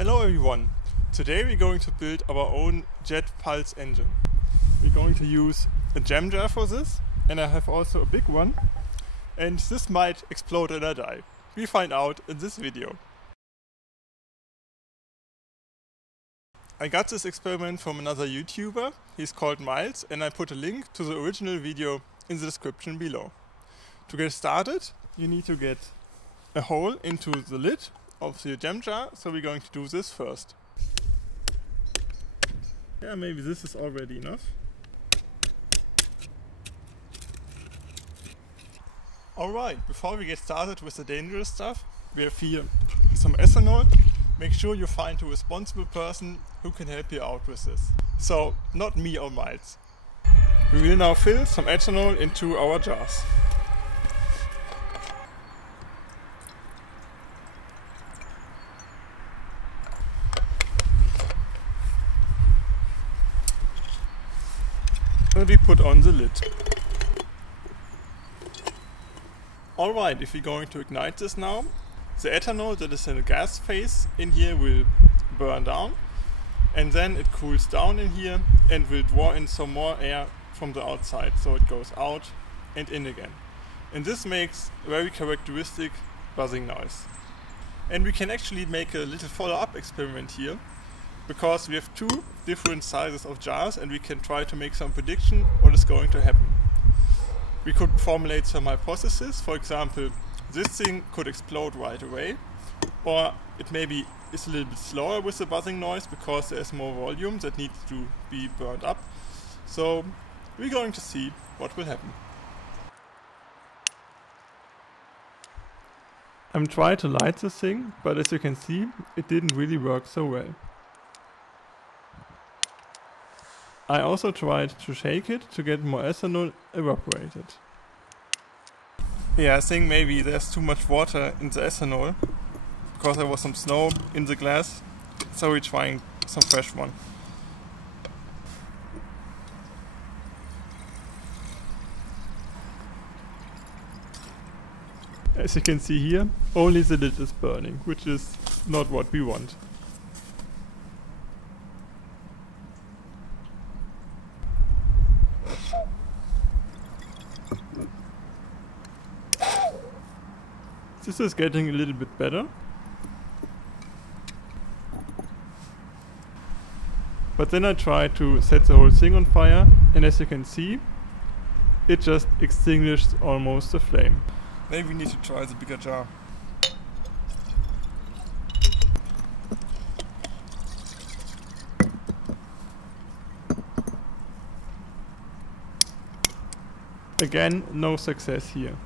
Hello everyone! Today we're going to build our own jet pulse engine. We're going to use a jam jar for this, and I have also a big one, and this might explode and I die. We find out in this video. I got this experiment from another YouTuber, he's called Miles, and I put a link to the original video in the description below. To get started, you need to get a hole into the lid of the jam jar, so we're going to do this first. Yeah, maybe this is already enough. Alright, before we get started with the dangerous stuff, we have here some ethanol. Make sure you find a responsible person who can help you out with this. So, not me or Miles. We will now fill some ethanol into our jars. And we put on the lid. Alright, if we're going to ignite this now, the ethanol that is in the gas phase in here will burn down, and then it cools down in here and will draw in some more air from the outside, so it goes out and in again. And this makes a very characteristic buzzing noise. And we can actually make a little follow-up experiment here, because we have two different sizes of jars and we can try to make some prediction what is going to happen. We could formulate some hypotheses. For example, this thing could explode right away, or it maybe is a little bit slower with the buzzing noise because there's more volume that needs to be burned up. So we're going to see what will happen. I'm trying to light this thing, but as you can see, it didn't really work so well. I also tried to shake it to get more ethanol evaporated. Yeah, I think maybe there's too much water in the ethanol because there was some snow in the glass, so we're trying some fresh one. As you can see here, only the lid is burning, which is not what we want. This is getting a little bit better. But then I tried to set the whole thing on fire, and as you can see, it just extinguished almost the flame. Maybe we need to try the bigger jar. Again, no success here.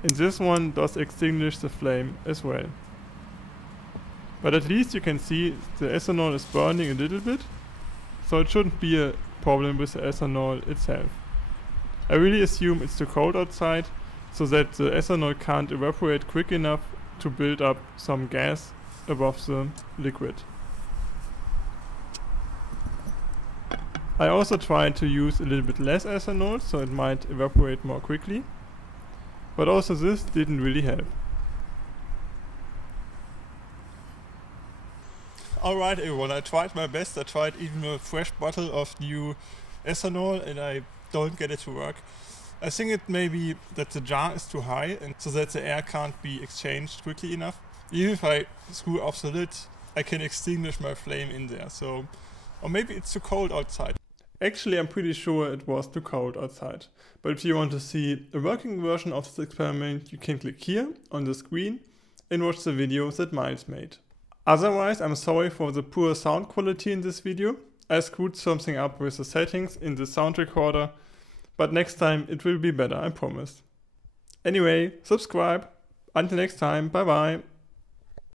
And this one does extinguish the flame as well. But at least you can see the ethanol is burning a little bit, so it shouldn't be a problem with the ethanol itself. I really assume it's too cold outside, so that the ethanol can't evaporate quick enough to build up some gas above the liquid. I also tried to use a little bit less ethanol, so it might evaporate more quickly. But also this didn't really help. Alright everyone, I tried my best. I tried even a fresh bottle of new ethanol and I don't get it to work. I think it may be that the jar is too high and so that the air can't be exchanged quickly enough. Even if I screw off the lid, I can extinguish my flame in there. So, or maybe it's too cold outside. Actually, I'm pretty sure it was too cold outside. But if you want to see a working version of this experiment, you can click here on the screen and watch the video that Miles made. Otherwise, I'm sorry for the poor sound quality in this video. I screwed something up with the settings in the sound recorder, but next time it will be better, I promise. Anyway, subscribe. Until next time, bye bye.